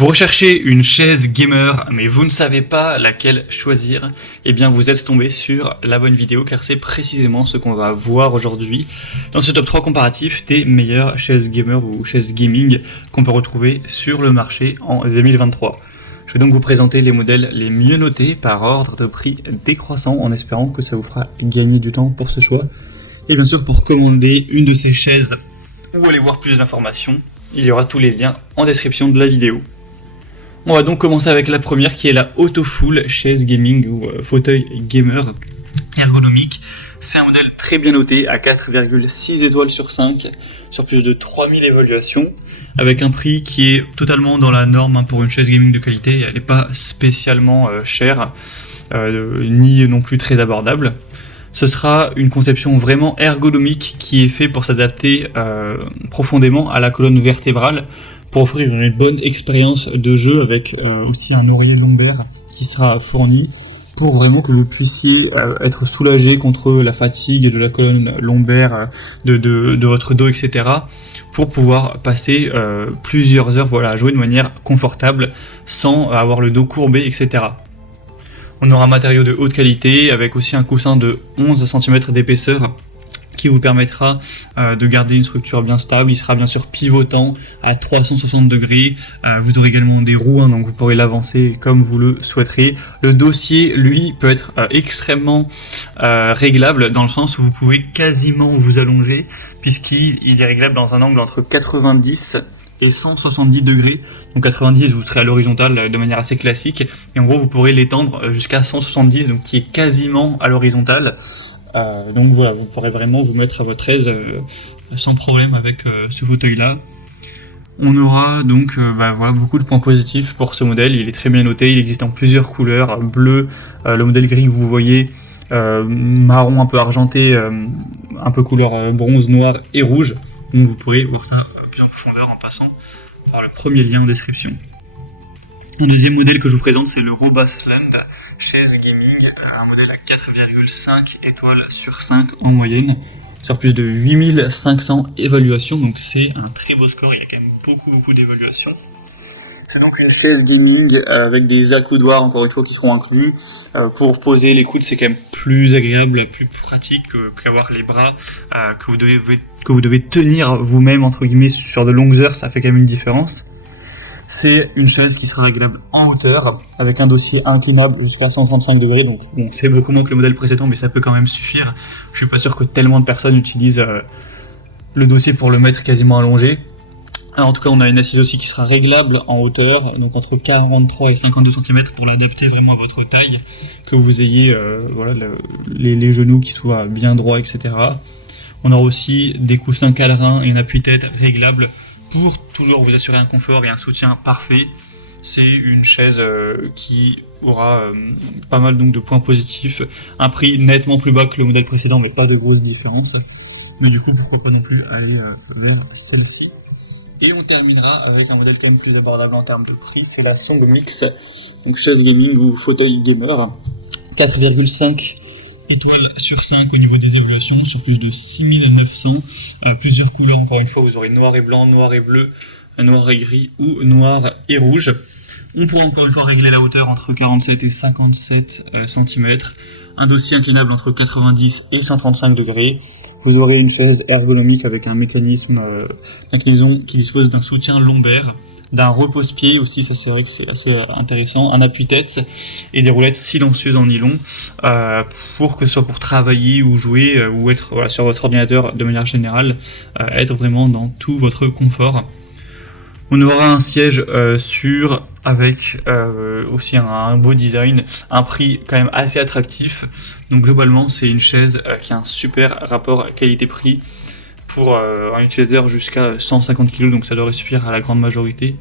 Vous recherchez une chaise gamer, mais vous ne savez pas laquelle choisir, eh bien vous êtes tombé sur la bonne vidéo, car c'est précisément ce qu'on va voir aujourd'hui dans ce top 3 comparatif des meilleures chaises gamer ou chaises gaming qu'on peut retrouver sur le marché en 2023. Je vais donc vous présenter les modèles les mieux notés par ordre de prix décroissant, en espérant que ça vous fera gagner du temps pour ce choix. Et bien sûr, pour commander une de ces chaises ou aller voir plus d'informations, il y aura tous les liens en description de la vidéo. On va donc commencer avec la première, qui est la Autofool chaise gaming ou fauteuil gamer ergonomique. C'est un modèle très bien noté à 4,6 étoiles sur 5 sur plus de 3000 évaluations, avec un prix qui est totalement dans la norme pour une chaise gaming de qualité. Elle n'est pas spécialement chère, ni non plus très abordable. Ce sera une conception vraiment ergonomique qui est faite pour s'adapter profondément à la colonne vertébrale, pour offrir une bonne expérience de jeu, avec aussi un oreiller lombaire qui sera fourni pour vraiment que vous puissiez être soulagé contre la fatigue de la colonne lombaire, de votre dos, etc. pour pouvoir passer plusieurs heures à jouer de manière confortable sans avoir le dos courbé, etc. On aura un matériau de haute qualité avec aussi un coussin de 11 cm d'épaisseur qui vous permettra de garder une structure bien stable. Il sera bien sûr pivotant à 360 degrés. Vous aurez également des roues, donc vous pourrez l'avancer comme vous le souhaiterez. Le dossier, lui, peut être extrêmement réglable, dans le sens où vous pouvez quasiment vous allonger, puisqu'il est réglable dans un angle entre 90 et 170 degrés. Donc 90, vous serez à l'horizontale de manière assez classique, et en gros vous pourrez l'étendre jusqu'à 170, donc qui est quasiment à l'horizontale. Donc voilà, vous pourrez vraiment vous mettre à votre aise sans problème avec ce fauteuil là. On aura donc beaucoup de points positifs pour ce modèle. Il est très bien noté, il existe en plusieurs couleurs: bleu, le modèle gris que vous voyez, marron un peu argenté, un peu couleur bronze, noir et rouge. Donc vous pourrez voir ça plus en profondeur en passant par le premier lien en description. Le deuxième modèle que je vous présente, c'est le Robasland chaise gaming, un modèle à 4,5 étoiles sur 5 en moyenne, sur plus de 8500 évaluations, donc c'est un très beau score. Il y a quand même beaucoup d'évaluations. C'est donc une chaise gaming avec des accoudoirs, encore une fois, qui seront inclus. Pour poser les coudes, c'est quand même plus agréable, plus pratique qu'avoir les bras que vous devez tenir vous-même, entre guillemets, sur de longues heures. Ça fait quand même une différence. C'est une chaise qui sera réglable en hauteur, avec un dossier inclinable jusqu'à 165 degrés. Donc bon, c'est beaucoup moins que le modèle précédent, mais ça peut quand même suffire. Je suis pas sûr que tellement de personnes utilisent le dossier pour le mettre quasiment allongé. Alors, en tout cas, on a une assise aussi qui sera réglable en hauteur, donc entre 43 et 52 cm, pour l'adapter vraiment à votre taille, que vous ayez les genoux qui soient bien droits, etc. On aura aussi des coussins câlerins et une appuie-tête réglable, pour toujours vous assurer un confort et un soutien parfait. C'est une chaise qui aura pas mal donc de points positifs, un prix nettement plus bas que le modèle précédent, mais pas de grosses différences. Mais du coup, pourquoi pas non plus aller vers celle-ci. Et on terminera avec un modèle quand même plus abordable en termes de prix, c'est la Songmix, donc chaise gaming ou fauteuil gamer, 4,5 étoiles sur 5 au niveau des évaluations, sur plus de 6900, plusieurs couleurs, encore une fois, vous aurez noir et blanc, noir et bleu, noir et gris ou noir et rouge. On pourra encore une fois régler la hauteur entre 47 et 57 cm, un dossier inclinable entre 90 et 135 degrés. Vous aurez une chaise ergonomique avec un mécanisme d'inclinaison qui dispose d'un soutien lombaire, d'un repose-pied aussi, ça c'est vrai que c'est assez intéressant, un appui-tête et des roulettes silencieuses en nylon, pour que ce soit pour travailler ou jouer ou être sur votre ordinateur de manière générale, être vraiment dans tout votre confort. On aura un siège avec aussi un beau design, un prix quand même assez attractif. Donc globalement, c'est une chaise qui a un super rapport qualité-prix pour un utilisateur jusqu'à 150 kg, donc ça devrait suffire à la grande majorité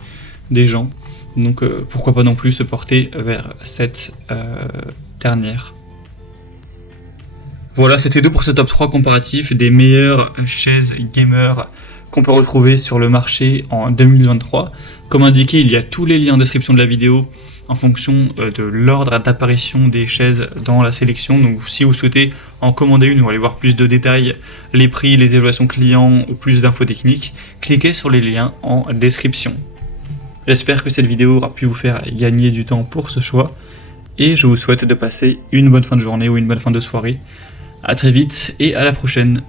des gens. Donc pourquoi pas non plus se porter vers cette dernière. Voilà, c'était tout pour ce top 3 comparatif des meilleures chaises gamer qu'on peut retrouver sur le marché en 2023. Comme indiqué, il y a tous les liens en description de la vidéo en fonction de l'ordre d'apparition des chaises dans la sélection. Donc si vous souhaitez en commander une ou aller voir plus de détails, les prix, les évaluations clients, plus d'infos techniques, cliquez sur les liens en description. J'espère que cette vidéo aura pu vous faire gagner du temps pour ce choix, et je vous souhaite de passer une bonne fin de journée ou une bonne fin de soirée. A très vite et à la prochaine.